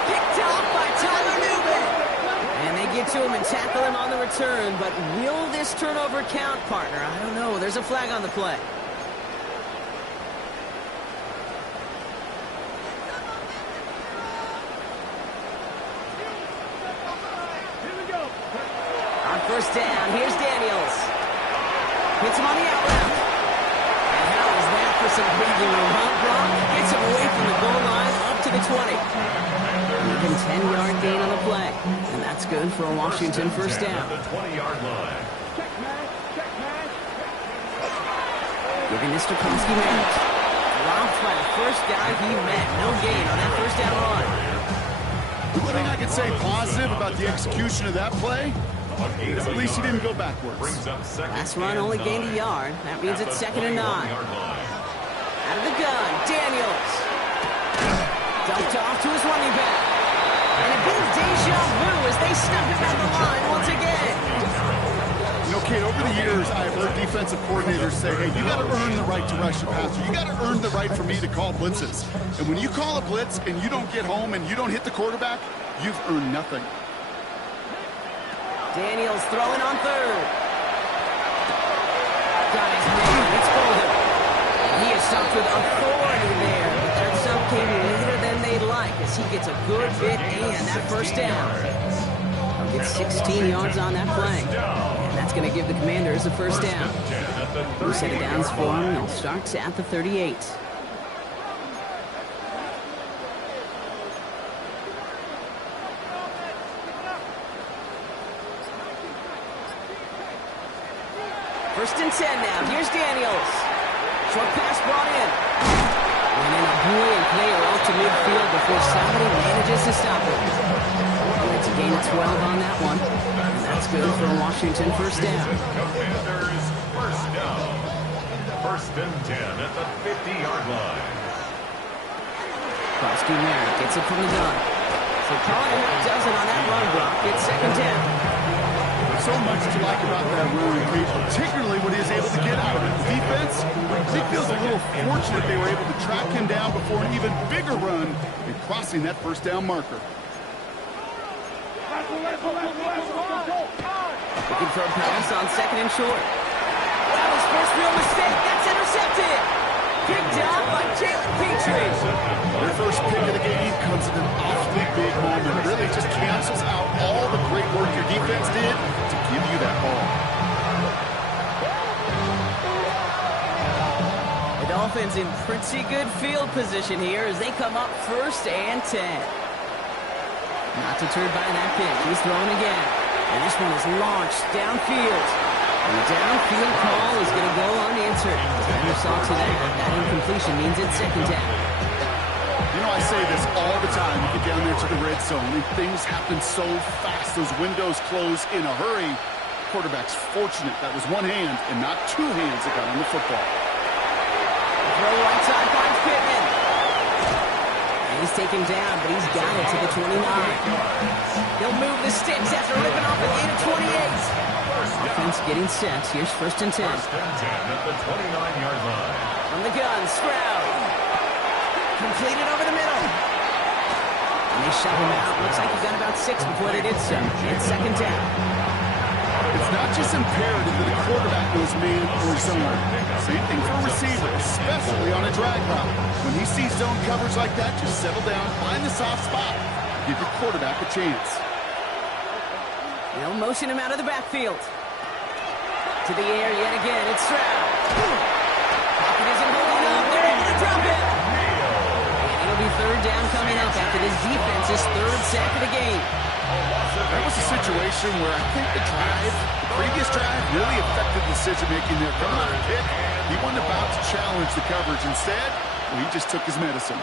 Picked off by Tyler Newman. And they get to him and tackle him on the return. But will this turnover count, partner? I don't know. There's a flag on the play. On 1st down, here's Daniels. Hits him on the out route. And how is that for some breathing room, huh, Brock? Gets him away from the goal line, up to the the 20. Even 10-yard gain on the play. And that's good for a Washington first down. The 20-yard line. Giving this to Merritt. Dropped by the first guy he met. No gain on that first down run. The one thing I can say positive about the execution of that play is at least he didn't go backwards. Last run only gained a yard. That means it's 2nd and 9. Out of the gun, Daniels. Dumped off to his running back. And a bit of deja vu as they snap it down the line once again. You know, Kate, over the years, I've heard defensive coordinators say, hey, you got to earn the right to rush a passer. You got to earn the right for me to call blitzes. And when you call a blitz and you don't get home and you don't hit the quarterback, you've earned nothing. Daniels throwing on 3rd. Got his man. It's Golden. He is stopped with authority there. But that stop came later than they'd like as he gets a good bit and that first down. He'll get 16 yards on that play. And that's going to give the Commanders a first down. Who set it downs for him and starts at the 38. First and 10 now. Here's Daniels. Short pass brought in. And then a brilliant player out to midfield before somebody manages to stop it. It's a gain of 12 on that one. And that's good for a Washington first down. Commanders first down. First and 10 at the 50-yard line. Merritt gets it from the gun. So Colin does it on that run block. It's 2nd down. So much to like about that run, particularly when he is able to get out of it. Defense, I think feels a little fortunate they were able to track him down before an even bigger run in crossing that first down marker. Looking for a pass on 2nd and short. That was first real mistake. That's intercepted. Picked up by Jalen Petrie. Their first pick of the game comes at an awfully big moment. Really just cancels out all the great work your defense did to give you that ball. The Dolphins in pretty good field position here as they come up 1st and 10. Not deterred by that pick. He's throwing again. And this one is launched downfield. And the downfield call is going to go unanswered. Defender saw to that incompletion means it's 2nd down. You know, I say this all the time. You get down there to the red zone, and things happen so fast. Those windows close in a hurry. Quarterback's fortunate that was one hand and not two hands that got on the football. Throw right side finds Pittman. And he's taken down, but he's got it to the 29. He'll move the sticks after ripping off a gain of 28. Offense getting set. Here's 1st and 10. First and 10 at the 29-yard line. From the gun, Stroud. Completed over the middle. And they shove him out. Looks like he got about 6 before they did so. It's 2nd down. It's not just imperative that the quarterback knows man or zone. Same thing for a receiver, especially on a drag route. When he sees zone coverage like that, just settle down, find the soft spot. Give your quarterback a chance. They'll motion him out of the backfield. To the air yet again. It's Stroud. Pocket isn't holding up. They're able to drop it. And it'll be 3rd down coming up after this defense's 3rd sack of the game. That was a situation where I think the previous drive really affected decision-making there. Coming off a pick, he wasn't about to challenge the coverage. Instead, well, he just took his medicine.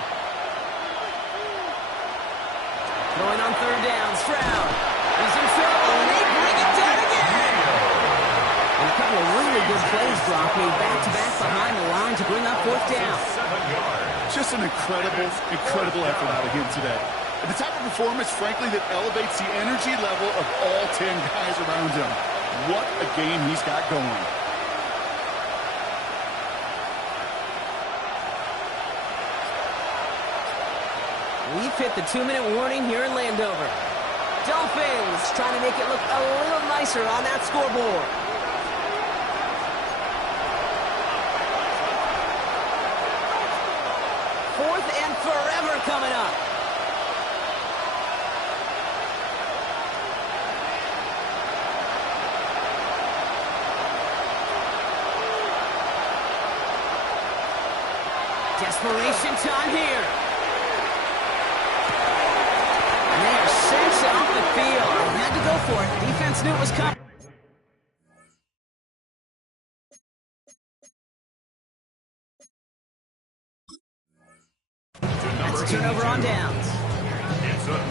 Throwing on 3rd down, Stroud. He's in trouble, and they bring it down again. And a couple of really good plays, Brock, made back-to-back behind the line to bring up 4th down. Just an incredible effort out of him today. And the type of performance, frankly, that elevates the energy level of all 10 guys around him. What a game he's got going. We've hit the 2-minute warning here in Landover. Dolphins trying to make it look a little nicer on that scoreboard. Fourth and forever coming up. Desperation time here. downfield. Had to go for it. Defense knew it was coming. That's a turnover on downs.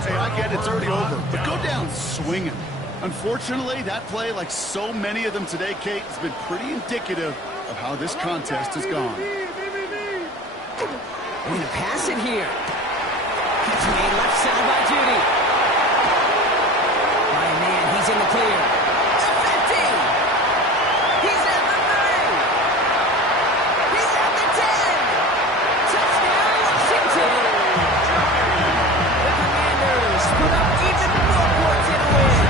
Hey, I get it's already over, but go down swinging. Unfortunately, that play, like so many of them today, Kate, has been pretty indicative of how this contest has gone. We're going to pass it here. Catch made left side by Judy. My man, he's in the clear. The 50. He's at the 30. He's at the 10. Touchdown, Washington. The Commanders put up even more points in a win.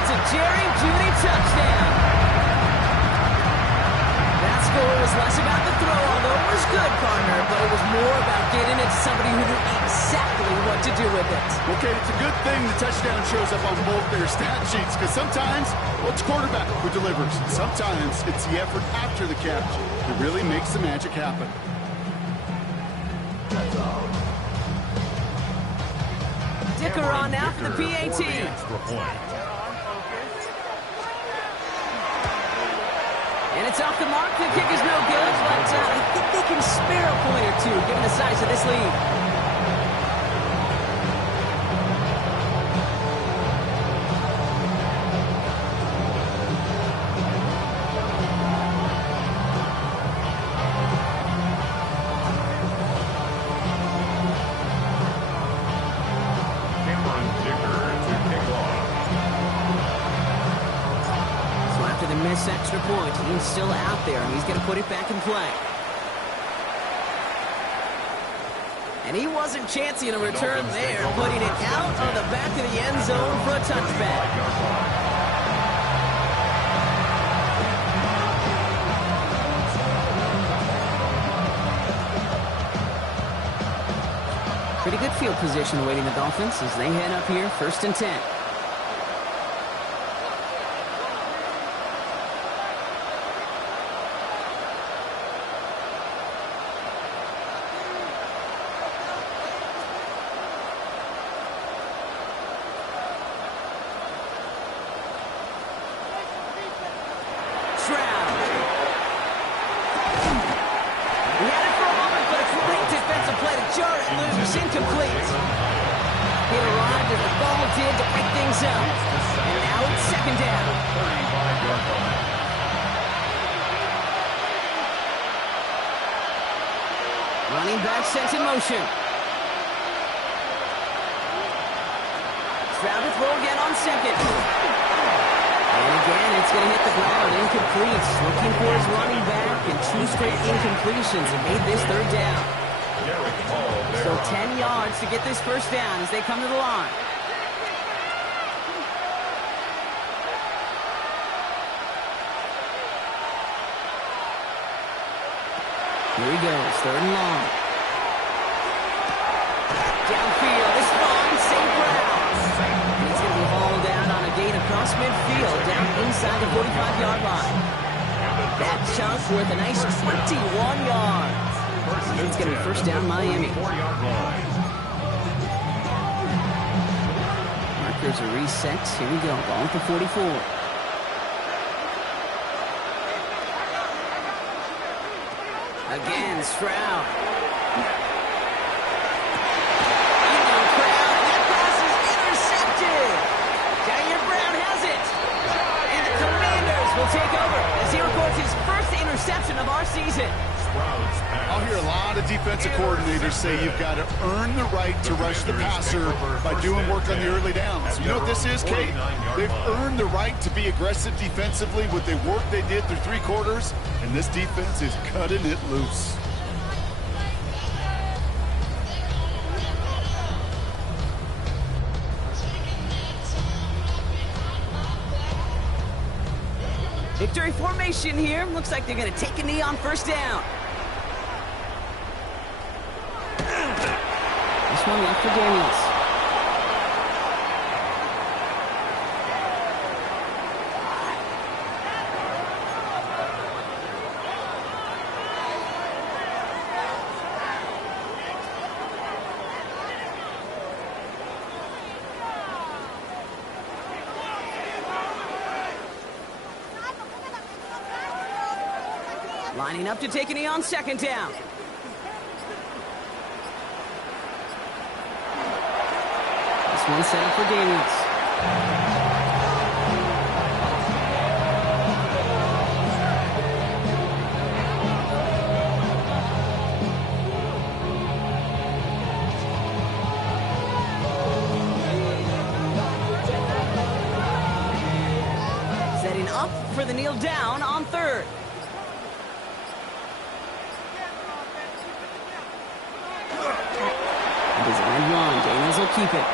It's a Jerry Judy touchdown. That score was less about the throw, although it was good, partner, but it was more about getting it to somebody who knew exactly what to do with it. Okay, it's a good thing the touchdown shows up on both their stat sheets, because sometimes, well, it's quarterback who delivers. Sometimes it's the effort after the catch that really makes the magic happen. Dicker on now for the PAT. And it's off the mark. The kick is no good, but I think they can spare a point or two, given the size of this lead. Extra point. He's still out there, and he's going to put it back in play. And he wasn't chancing a return there, putting it out on the back of the end zone for a touchback. Pretty good field position awaiting the Dolphins as they head up here, 1st and 10. Running back sent in motion. Stroud to throw again on second. And again, it's going to hit the ground. Incomplete. Looking for his running back, and 2 straight incompletions and made this 3rd down. So 10 yards to get this 1st down as they come to the line. Here he goes, 3rd and long. Downfield, this one, St. Brown. And he's going to be hauled down on a gain across midfield, down inside the 45-yard line. That chunk worth a nice 21 yards. It's going to be 1st down Miami. Markers are reset. Here we go, ball at the 44. Again, Stroud. In the crowd, and that pass is intercepted. Jair Brown has it. And the Commanders will take over as he records his 1st interception of our season. I'll hear a lot of defensive coordinators say you've got to earn the right to rush the passer by doing work on the early downs. You know what this is, Kate? They've earned the right to be aggressive defensively with the work they did through 3 quarters, and this defense is cutting it loose. Victory formation here. Looks like they're going to take a knee on 1st down. This one left for Daniels. Lining up to take a knee on second down. This one set up for Daniels. Setting up for the kneel down on third. Design run. Daniels will keep it.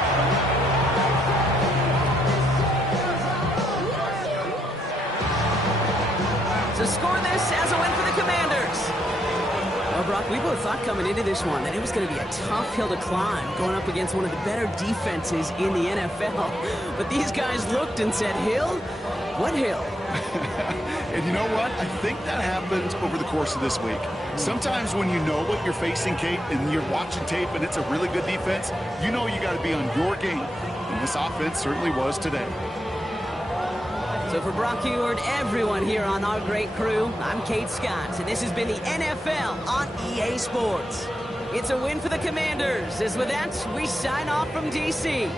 To score this as a win for the Commanders. Well, Brock, we both thought coming into this one that it was going to be a tough hill to climb going up against one of the better defenses in the NFL. But these guys looked and said, Hill? What hill? And you know what? I think that happened over the course of this week. Sometimes when you know what you're facing, Kate, and you're watching tape and it's a really good defense, you know you got to be on your game. And this offense certainly was today. So for Brock Heward, everyone here on our great crew, I'm Kate Scott, and this has been the NFL on EA Sports. It's a win for the Commanders, as with that, we sign off from D.C.